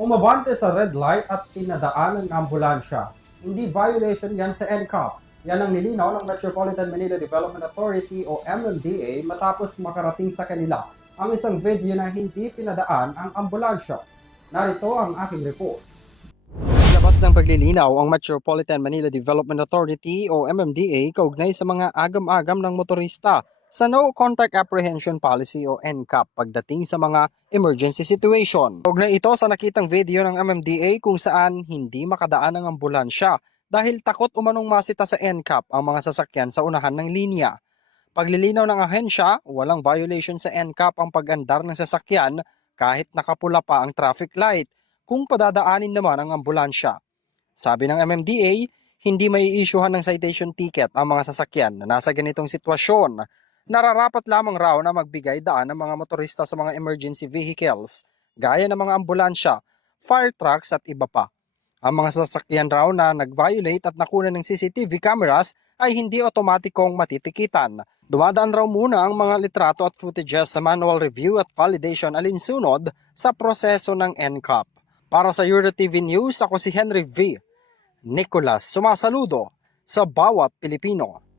Umabante sa red light at pinadaan ng ambulansya. Hindi violation yan sa NCAP. Yan ang nilinaw ng Metropolitan Manila Development Authority o MMDA matapos makarating sa kanila ang isang video na hindi pinadaan ang ambulansya. Narito ang aking report. Labas ng paglilinaw ang Metropolitan Manila Development Authority o MMDA kaugnay sa mga agam-agam ng motorista sa No Contact Apprehension Policy o NCAP pagdating sa mga emergency situation. Kaugnay ito sa nakitang video ng MMDA kung saan hindi makadaan ang ambulansya dahil takot umanong masita sa NCAP ang mga sasakyan sa unahan ng linya. Paglilinaw ng ahensya, walang violation sa NCAP ang pag-andar ng sasakyan kahit nakapula pa ang traffic light kung padadaanin naman ang ambulansya. Sabi ng MMDA, hindi may i-issuehan ng citation ticket ang mga sasakyan na nasa ganitong sitwasyon. Nararapat lamang raw na magbigay daan ng mga motorista sa mga emergency vehicles, gaya ng mga ambulansya, fire trucks at iba pa. Ang mga sasakyan raw na nag-violate at nakunan ng CCTV cameras ay hindi otomatikong matitikitan. Dumadaan raw muna ang mga litrato at footages sa manual review at validation alinsunod sa proseso ng NCAP. Para sa EuroTV News, ako si Henry V. Nicolas, sumasaludo sa bawat Pilipino.